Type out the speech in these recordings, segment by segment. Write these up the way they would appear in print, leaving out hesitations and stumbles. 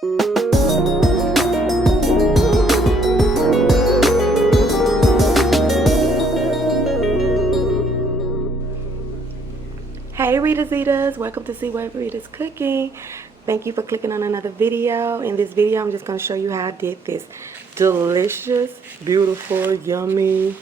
Hey RitasEatas, welcome to See What Rita's Cooking. Thank you for clicking on another video. In this video, I'm just going to show you how I did this delicious, beautiful, yummy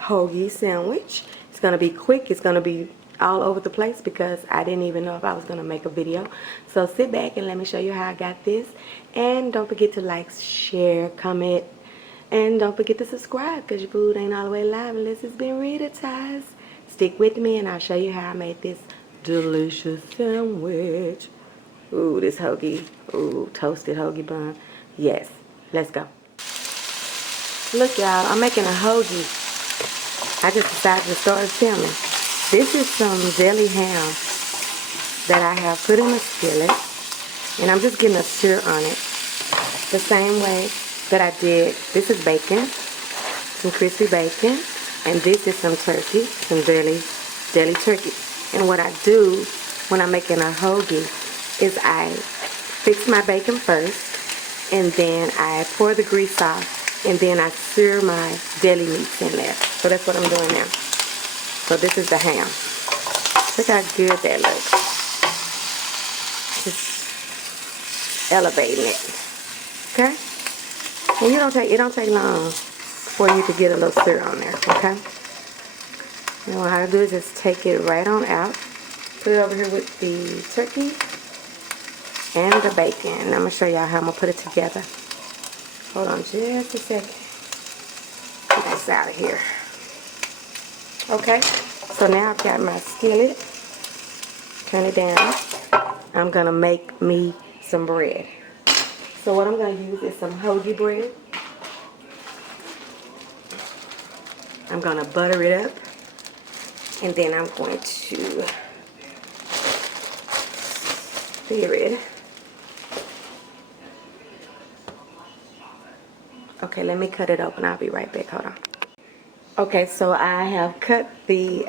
hoagie sandwich. It's going to be quick. It's going to be all over the place because I didn't even know if I was going to make a video. So sit back and let me show you how I got this. And don't forget to like, share, comment, and don't forget to subscribe because your food ain't all the way live unless it's been Ritatized. Stick with me and I'll show you how I made this delicious sandwich. Ooh, this hoagie. Ooh, toasted hoagie bun. Yes, let's go. Look, y'all, I'm making a hoagie. I just decided to start filming. This is some deli ham that I have put in a skillet. And I'm just getting a stir on it. The same way that I did. This is bacon. Some crispy bacon. And this is some turkey, some deli turkey. And what I do when I'm making a hoagie is I fix my bacon first, and then I pour the grease off, and then I sear my deli meats in there. So that's what I'm doing now. So this is the ham. Look how good that looks. Just elevating it. Okay? And it don't take long for you to get a little stir on there, okay? And what I do is just take it right on out, put it over here with the turkey and the bacon. I'm gonna show y'all how I'm gonna put it together. Hold on just a second. Get this out of here. Okay, so now I've got my skillet. Turn it down. I'm gonna make me some bread. So what I'm gonna use is some hoagie bread. I'm going to butter it up, and then I'm going to stir it. Okay, let me cut it open. I'll be right back. Hold on. Okay, so I have cut the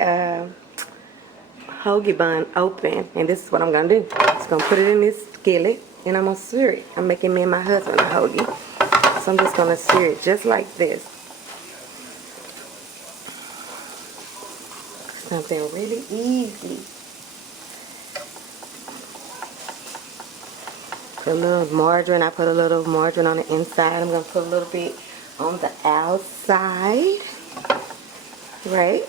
hoagie bun open, and this is what I'm going to do. I'm just going to put it in this skillet, and I'm going to sear it. I'm making me and my husband a hoagie, so I'm just going to sear it just like this. Something really easy. Put a little margarine. I put a little margarine on the inside. I'm going to put a little bit on the outside. Right?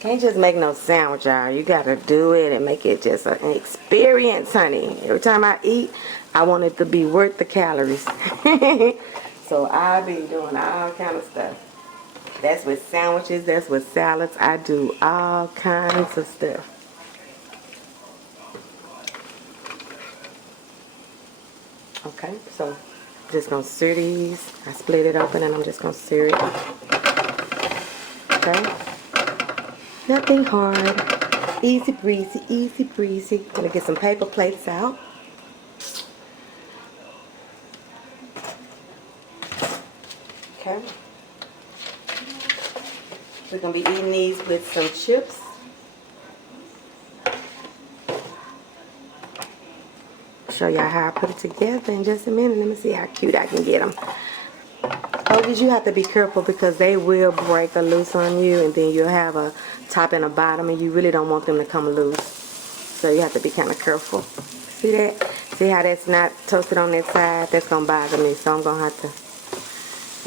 Can't just make no sandwich, y'all. You got to do it and make it just an experience, honey. Every time I eat, I want it to be worth the calories. So I'll be doing all kind of stuff. That's with sandwiches, that's with salads. I do all kinds of stuff. Okay, so I'm just going to sear these. I split it open and I'm just going to sear it. Okay. Nothing hard. Easy breezy, easy breezy. Gonna get some paper plates out. Okay. We're going to be eating these with some chips. Show y'all how I put it together in just a minute. Let me see how cute I can get them. Hoagies, you have to be careful because they will break or loose on you, and then you'll have a top and a bottom, and you really don't want them to come loose. So you have to be kind of careful. See that? See how that's not toasted on that side? That's going to bother me, so I'm going to have to...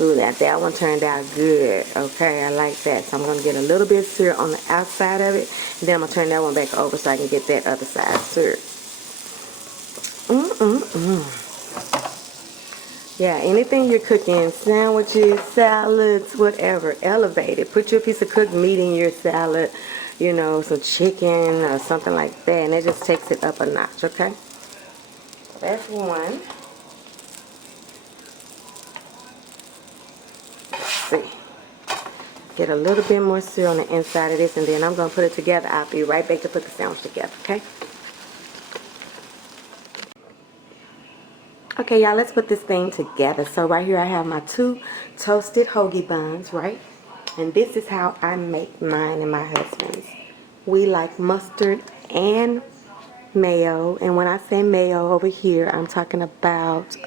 Ooh, that one turned out good. Okay, I like that. So I'm going to get a little bit seared on the outside of it. And then I'm going to turn that one back over so I can get that other side seared. Yeah, anything you're cooking, sandwiches, salads, whatever, elevate it. Put your piece of cooked meat in your salad, you know, some chicken or something like that. And it just takes it up a notch, okay? That's one. See, get a little bit more sear on the inside of this, and then I'm going to put it together. I'll be right back to put the sandwich together, okay? Okay, y'all, let's put this thing together. So right here I have my 2 toasted hoagie buns, right? And this is how I make mine and my husband's. We like mustard and mayo. And when I say mayo over here, I'm talking about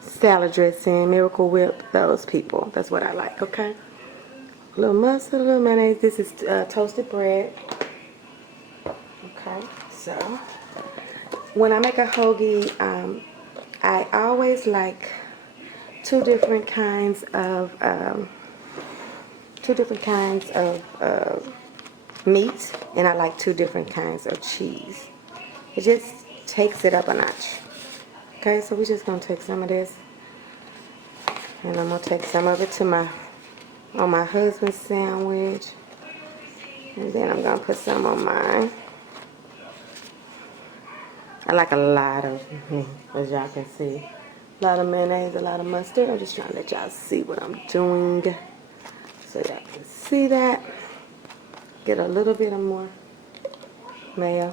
salad dressing, Miracle Whip, those people. That's what I like, okay? A little mustard, a little mayonnaise. This is toasted bread. Okay, so when I make a hoagie, I always like two different kinds of meat, and I like two different kinds of cheese. It just takes it up a notch. Okay, so we're just gonna take some of this, and I'm gonna take some of it to on my husband's sandwich, and then I'm gonna put some on mine. I like a lot of, as y'all can see, a lot of mayonnaise, a lot of mustard. I'm just trying to let y'all see what I'm doing, so y'all can see that. Get a little bit of more mayo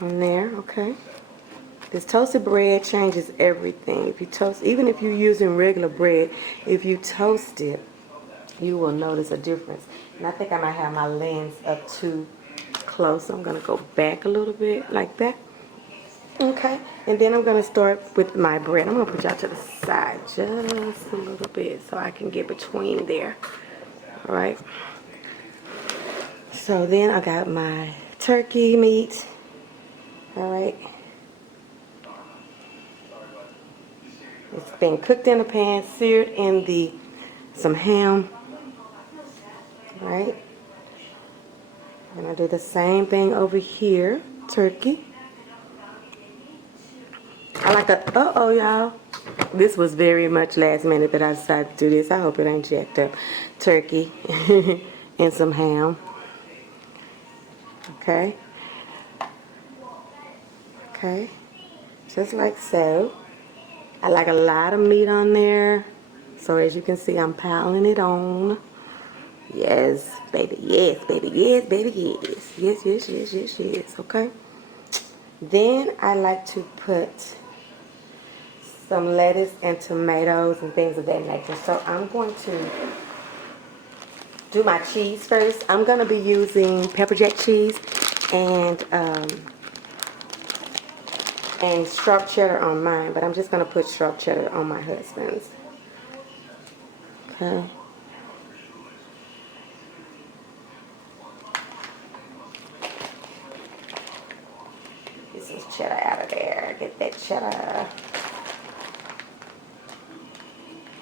on there, okay? This toasted bread changes everything. If you toast, even if you're using regular bread, if you toast it, you will notice a difference. And I think I might have my lens up too close, so I'm gonna go back a little bit like that. Okay, and then I'm gonna start with my bread. I'm gonna put y'all to the side just a little bit so I can get between there. All right. So then I got my turkey meat. All right. It's been cooked in the pan, seared in some ham. All right. And I do the same thing over here, turkey. I like a, uh-oh, y'all. This was very much last minute that I decided to do this. I hope it ain't jacked up. Turkey and some ham. Okay. Okay. Just like so. I like a lot of meat on there. So as you can see, I'm piling it on. Yes, baby. Yes, baby. Yes, baby. Yes. Yes, yes, yes, yes, yes. Okay. Then I like to put some lettuce and tomatoes and things of that nature. So I'm going to do my cheese first. I'm going to be using pepper jack cheese and sharp cheddar on mine, but I'm just going to put sharp cheddar on my husband's. Okay. Get some cheddar out of there. Get that cheddar.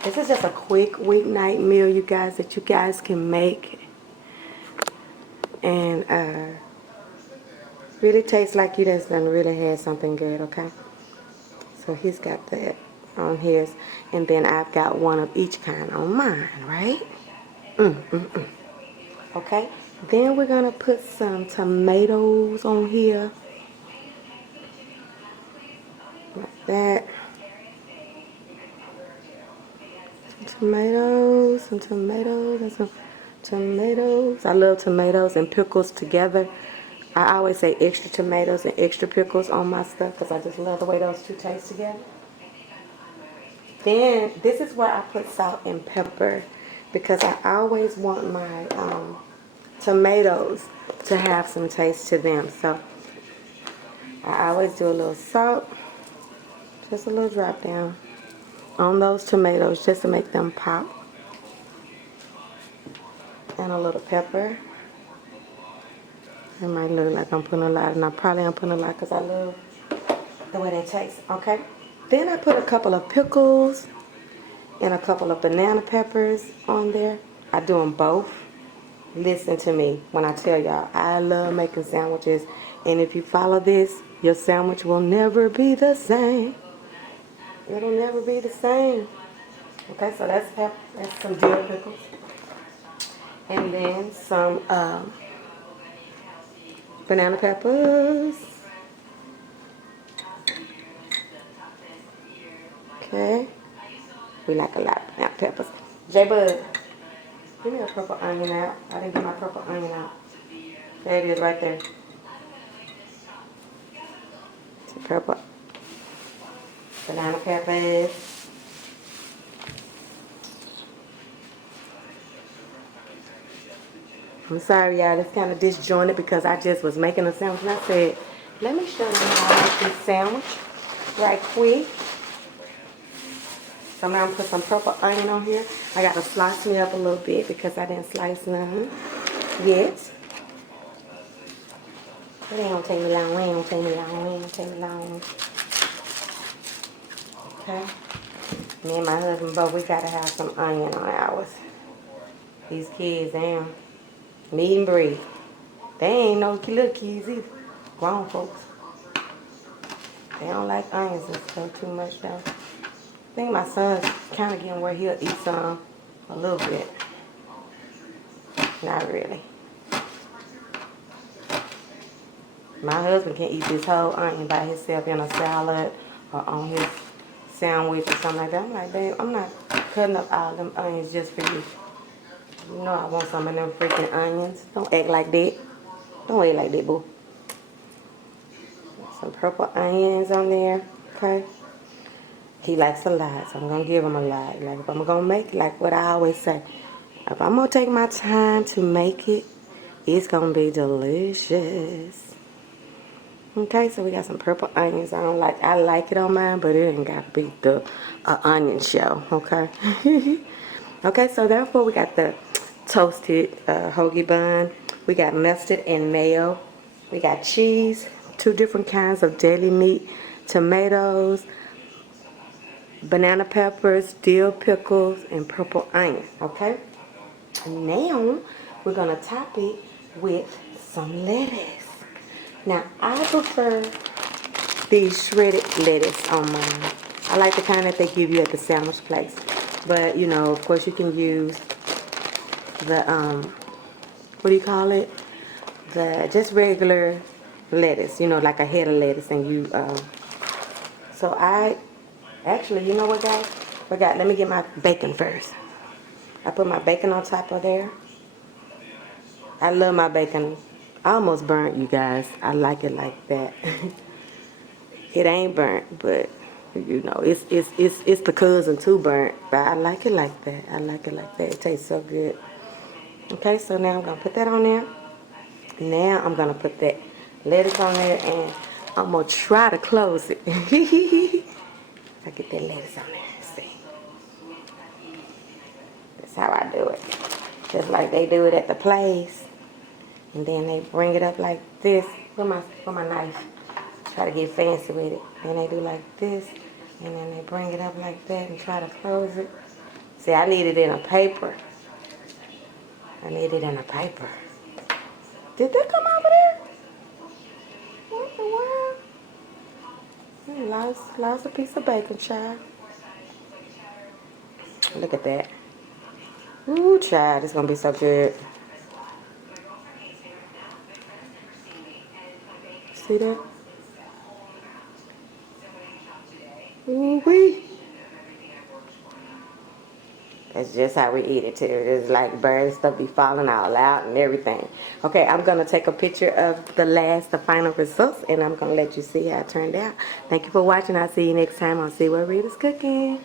This is just a quick weeknight meal, you guys, that you guys can make. And really tastes like you just done really had something good, okay? So he's got that on his. And then I've got one of each kind on mine, right? Okay? Then we're going to put some tomatoes on here. Like that. Some tomatoes, and some tomatoes. I love tomatoes and pickles together. I always say extra tomatoes and extra pickles on my stuff because I just love the way those two taste together. Then this is where I put salt and pepper because I always want my tomatoes to have some taste to them. So I always do a little salt, just a little drop down on those tomatoes just to make them pop. And a little pepper. It might look like I'm putting a lot, and I probably am putting a lot because I love the way they taste. Okay. Then I put a couple of pickles and a couple of banana peppers on there. I do them both. Listen to me when I tell y'all, I love making sandwiches. And if you follow this, your sandwich will never be the same. It'll never be the same. Okay, so that's some dill pickles. And then some banana peppers. Okay. We like a lot of banana peppers. J-Bud, give me a purple onion out. I didn't get my purple onion out. There it is right there. Some purple banana peppers. I'm sorry, y'all. It's kind of disjointed because I just was making a sandwich and I said, let me show you how I make this sandwich right quick. So now I'm going to put some purple onion on here. I got to slice me up a little bit because I didn't slice none yet. It ain't going to take me long. It ain't going to take me long. It ain't going to take me long. Okay. Me and my husband both, we got to have some onion on ours. These kids, damn. Meat and breed. They ain't no little kids either. Grown folks. They don't like onions and stuff too much though. I think my son's kind of getting where he'll eat some a little bit. Not really. My husband can eat this whole onion by himself in a salad or on his sandwich or something like that. I'm like, babe, I'm not cutting up all them onions just for you. You know I want some of them freaking onions. Don't act like that. Don't act like that, boo. Some purple onions on there, okay? He likes a lot, so I'm going to give him a lot. Like, if I'm going to make it, like what I always say, if I'm going to take my time to make it, it's going to be delicious. Okay, so we got some purple onions. I like it on mine, but it ain't got to be the onion show, okay? Okay, so therefore we got the toasted hoagie bun. We got mustard and mayo. We got cheese, 2 different kinds of deli meat, tomatoes, banana peppers, dill pickles, and purple onion, okay? Now, we're going to top it with some lettuce. Now, I prefer the shredded lettuce on mine. I like the kind that they give you at the sandwich place. But, you know, of course you can use the, what do you call it? The just regular lettuce, you know, like a head of lettuce. And you, so I, actually, you know what, guys? Let me get my bacon first. I put my bacon on top of there. I love my bacon. I almost burnt, you guys. I like it like that. It ain't burnt, but you know, it's the cousin to burnt. But I like it like that. I like it like that. It tastes so good. Okay, so now I'm gonna put that on there. Now I'm gonna put that lettuce on there, and I'm gonna try to close it. I get that lettuce on there. See, that's how I do it. Just like they do it at the place. And then they bring it up like this. With my knife. Try to get fancy with it. Then they do like this. And then they bring it up like that and try to close it. See, I need it in a paper. I need it in a paper. Did that come over there? What the world? Lost a piece of bacon, child. Look at that. Ooh, child, it's gonna be so good. See that? Ooh-wee. That's just how we eat it too. It's like bird stuff be falling all out and everything. Okay, I'm gonna take a picture of the final results, and I'm gonna let you see how it turned out. Thank you for watching. I'll see you next time on See What Rita's Cooking.